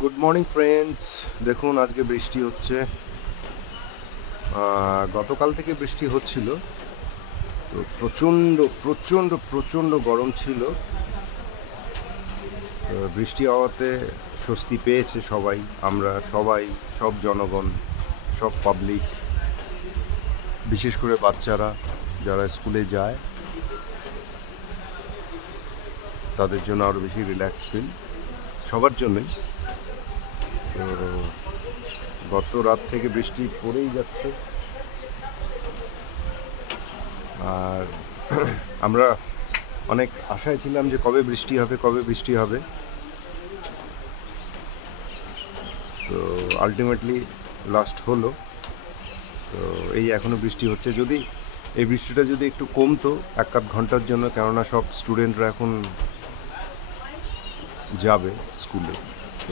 Good morning friends. দেখুন আজকে বৃষ্টি হচ্ছে। গতকাল থেকে বৃষ্টি হচ্ছিল, তো প্রচণ্ড প্রচণ্ড প্রচণ্ড গরম ছিল। তো বৃষ্টি হওয়াতে স্বস্তি পেয়েছে সবাই, আমরা সবাই, সব জনগণ, সব পাবলিক, বিশেষ করে বাচ্চারা যারা স্কুলে যায় তাদের জন্য আরও বেশি রিল্যাক্স ফিল, সবার জন্যই। তো গত রাত থেকে বৃষ্টি পড়েই যাচ্ছে, আর আমরা অনেক আশায় ছিলাম যে কবে বৃষ্টি হবে, কবে বৃষ্টি হবে। তো আলটিমেটলি লাস্ট হলো। তো এই এখনও বৃষ্টি হচ্ছে। যদি এই বৃষ্টিটা যদি একটু কমতো এক আধ ঘন্টার জন্য, কেননা সব স্টুডেন্টরা এখন যাবে স্কুলে,